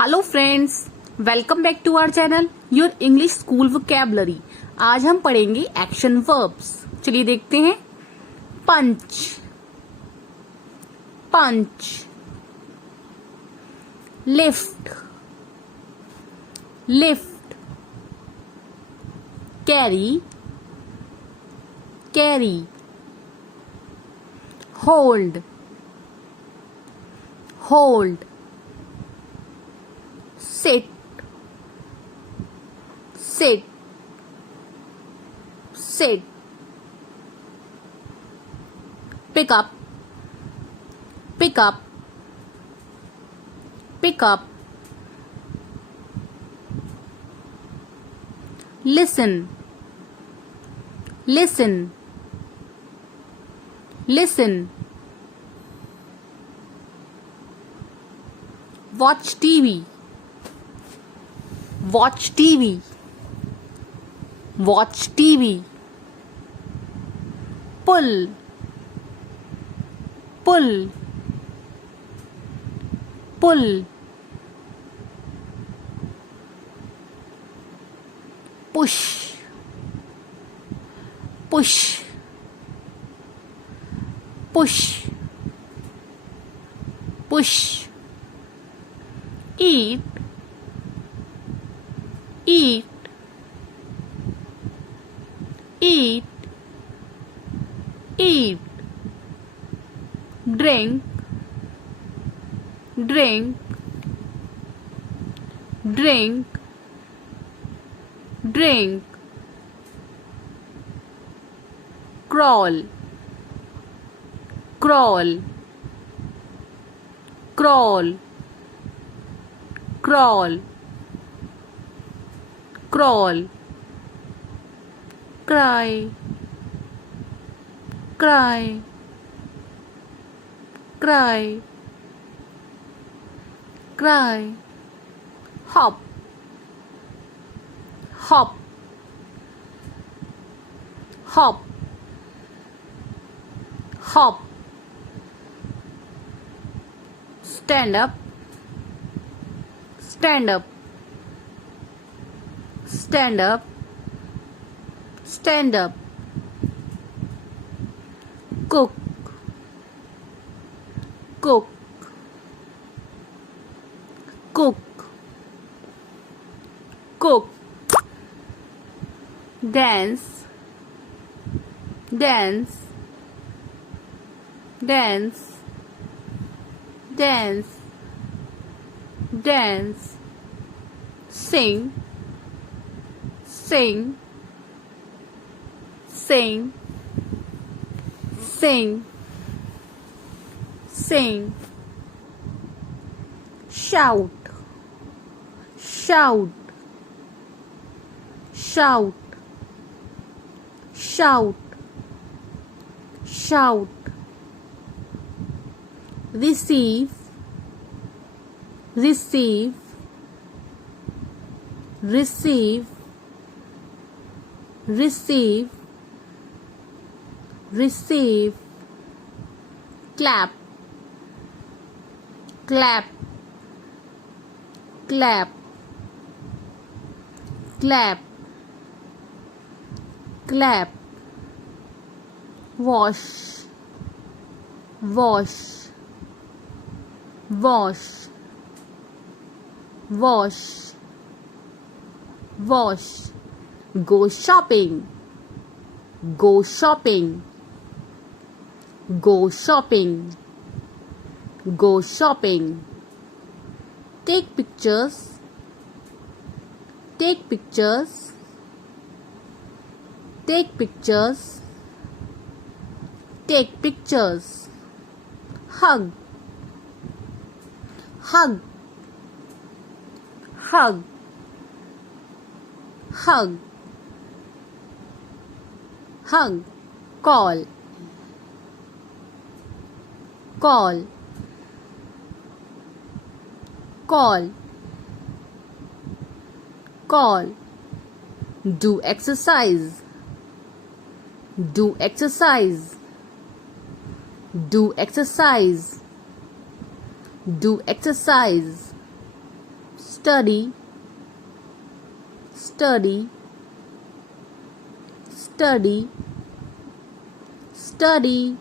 Hello friends, welcome back to our channel your English school vocabulary. आज हम पढ़ेंगे action verbs. चलिए देखते हैं। Punch, punch. Lift, lift. Carry, carry. Hold, hold. sit, sit, sit. Pick up, pick up, pick up. Listen, listen, listen. Watch TV, watch TV, watch TV. Pull, pull, pull. Push, push, push, push. Eat, eat, eat, eat. Drink, drink, drink, drink. Crawl, crawl, crawl, crawl, crawl. Cry, cry, cry, cry. Hop, hop, hop, hop. Stand up, stand up, stand up, stand up. Cook, cook, cook, cook. Dance, dance, dance, dance, dance. Sing, sing, sing, sing, sing. Shout, shout, shout, shout, shout. Receive, receive, receive, receive, receive. Clap, clap, clap, clap, clap. Wash, wash, wash, wash, wash. Go shopping, go shopping, go shopping, go shopping. Take pictures, take pictures, take pictures, take pictures. Hug, hug, hug, hug, hug. Call, call, call, call. Do exercise, do exercise, do exercise, do exercise. study, study, study, study.